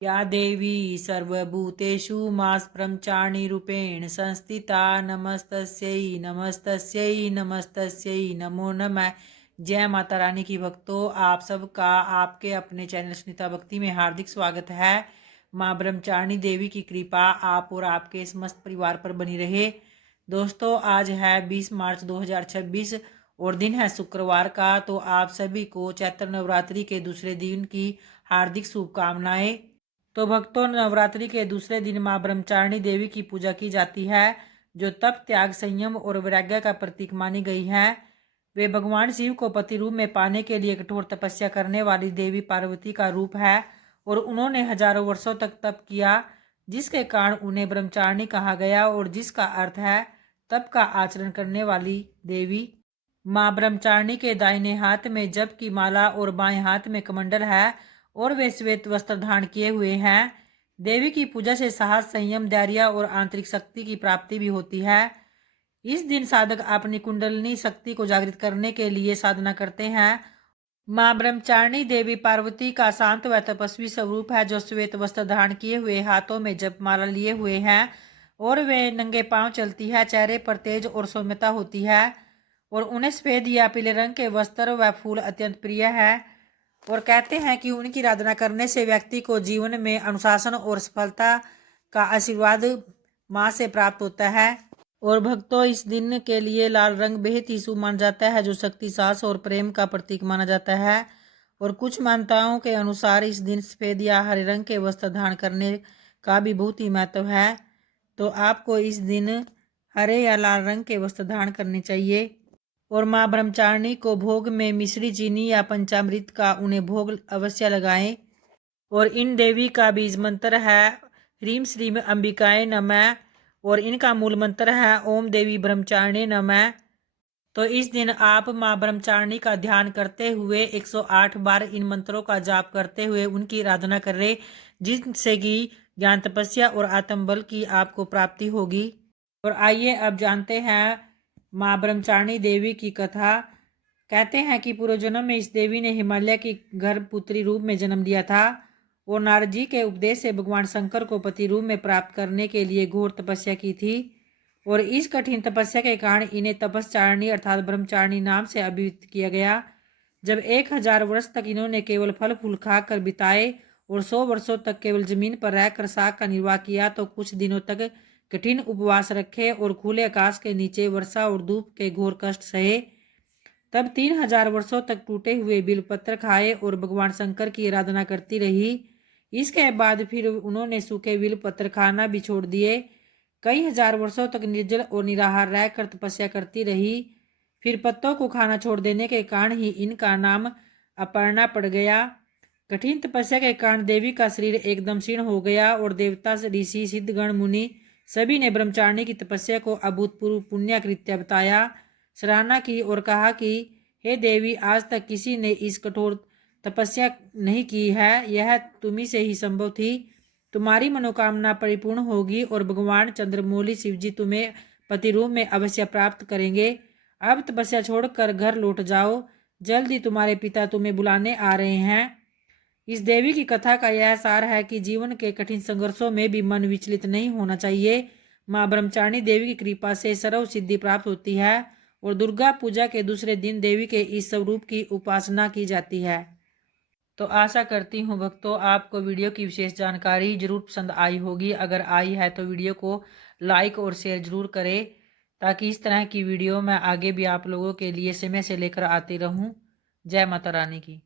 या देवी सर्वभूतेषु मास्प्रचारिणीरूपेण संस्थिता नमस्तस्यै नमस्तस्यै नमस्तस्यै नमो नमः। जय माता रानी की भक्तों, आप सबका आपके अपने चैनल सुनीता भक्ति में हार्दिक स्वागत है। माँ ब्रह्मचारिणी देवी की कृपा आप और आपके समस्त परिवार पर बनी रहे। दोस्तों, आज है 20 मार्च 2026 और दिन है शुक्रवार का। तो आप सभी को चैत्र नवरात्रि के दूसरे दिन की हार्दिक शुभकामनाएं। तो भक्तों, नवरात्रि के दूसरे दिन मां ब्रह्मचारिणी देवी की पूजा की जाती है, जो तप, त्याग, संयम और वैराग्य का प्रतीक मानी गई है। वे भगवान शिव को पति रूप में पाने के लिए कठोर तपस्या करने वाली देवी पार्वती का रूप है और उन्होंने हजारों वर्षों तक तप किया, जिसके कारण उन्हें ब्रह्मचारिणी कहा गया और जिसका अर्थ है तप का आचरण करने वाली देवी। मां ब्रह्मचारिणी के दाहिने हाथ में जप की माला और बाएं हाथ में कमंडल है और वे श्वेत वस्त्र धारण किए हुए हैं। देवी की पूजा से साहस, संयम, धैर्य और आंतरिक शक्ति की प्राप्ति भी होती है। इस दिन साधक अपनी कुंडलिनी शक्ति को जागृत करने के लिए साधना करते हैं। मां ब्रह्मचारिणी देवी पार्वती का शांत व तपस्वी स्वरूप है, जो श्वेत वस्त्र धारण किए हुए, हाथों में जपमाला लिए हुए हैं और वे नंगे पांव चलती है। चेहरे पर तेज और सौम्यता होती है और उन्हें सफेद या पीले रंग के वस्त्र व फूल अत्यंत प्रिय है और कहते हैं कि उनकी आराधना करने से व्यक्ति को जीवन में अनुशासन और सफलता का आशीर्वाद मां से प्राप्त होता है। और भक्तों, इस दिन के लिए लाल रंग बेहद ही शुभ माना जाता है, जो शक्ति, साहस और प्रेम का प्रतीक माना जाता है। और कुछ मान्यताओं के अनुसार इस दिन सफेद या हरे रंग के वस्त्र धारण करने का भी बहुत ही महत्व है। तो आपको इस दिन हरे या लाल रंग के वस्त्र धारण करने चाहिए। और मां ब्रह्मचारिणी को भोग में मिश्री, चीनी या पंचामृत का उन्हें भोग अवश्य लगाएं। और इन देवी का बीज मंत्र है ह्रीम श्रीम अंबिकाय नमः और इनका मूल मंत्र है ओम देवी ब्रह्मचारिणी नमः। तो इस दिन आप मां ब्रह्मचारिणी का ध्यान करते हुए 108 बार इन मंत्रों का जाप करते हुए उनकी आराधना करें, जिनसे कि ज्ञान, तपस्या और आत्मबल की आपको प्राप्ति होगी। और आइए अब जानते हैं मां ब्रह्मचारिणी देवी की कथा। कहते हैं कि पूर्व जन्म में इस देवी ने हिमालय की गर्भपुत्री रूप में जन्म लिया था और नारद जी के उपदेश से भगवान शंकर को पति रूप में प्राप्त करने के लिए घोर तपस्या की थी। और इस कठिन तपस्या के कारण इन्हें तपस्चारिणी अर्थात ब्रह्मचारिणी नाम से अभिहित किया गया। जब 1000 वर्ष तक इन्होंने केवल फल फूल खाकर बिताए और 100 वर्षों तक केवल जमीन पर रहकर साग का निर्वाह किया, तो कुछ दिनों तक कठिन उपवास रखे और खुले आकाश के नीचे वर्षा और धूप के घोर कष्ट सहे। तब 3000 वर्षों तक टूटे हुए बिलपत्र खाए और भगवान शंकर की आराधना करती रही। इसके बाद फिर उन्होंने सूखे बिलपत्र खाना भी छोड़ दिए। कई हजार वर्षों तक निर्जल और निराहार रहकर तपस्या करती रही। फिर पत्तों को खाना छोड़ देने के कारण ही इनका नाम अपर्णा पड़ गया। कठिन तपस्या के कारण देवी का शरीर एकदम क्षीण हो गया और देवता, ऋषि, सिद्धगण, मुनि सभी ने ब्रह्मचारिणी की तपस्या को अभूतपूर्व पुण्य कृत्य बताया, सराहना की और कहा कि हे देवी, आज तक किसी ने इस कठोर तपस्या नहीं की है, यह तुम्ही से ही संभव थी। तुम्हारी मनोकामना परिपूर्ण होगी और भगवान चंद्रमौली शिवजी तुम्हें पति रूप में अवश्य प्राप्त करेंगे। अब तपस्या छोड़कर घर लौट जाओ, जल्दी तुम्हारे पिता तुम्हें बुलाने आ रहे हैं। इस देवी की कथा का यह सार है कि जीवन के कठिन संघर्षों में भी मन विचलित नहीं होना चाहिए। मां ब्रह्मचारिणी देवी की कृपा से सर्व सिद्धि प्राप्त होती है और दुर्गा पूजा के दूसरे दिन देवी के इस स्वरूप की उपासना की जाती है। तो आशा करती हूँ भक्तों, आपको वीडियो की विशेष जानकारी जरूर पसंद आई होगी। अगर आई है तो वीडियो को लाइक और शेयर जरूर करें, ताकि इस तरह की वीडियो मैं आगे भी आप लोगों के लिए समय से लेकर आती रहूँ। जय माता रानी की।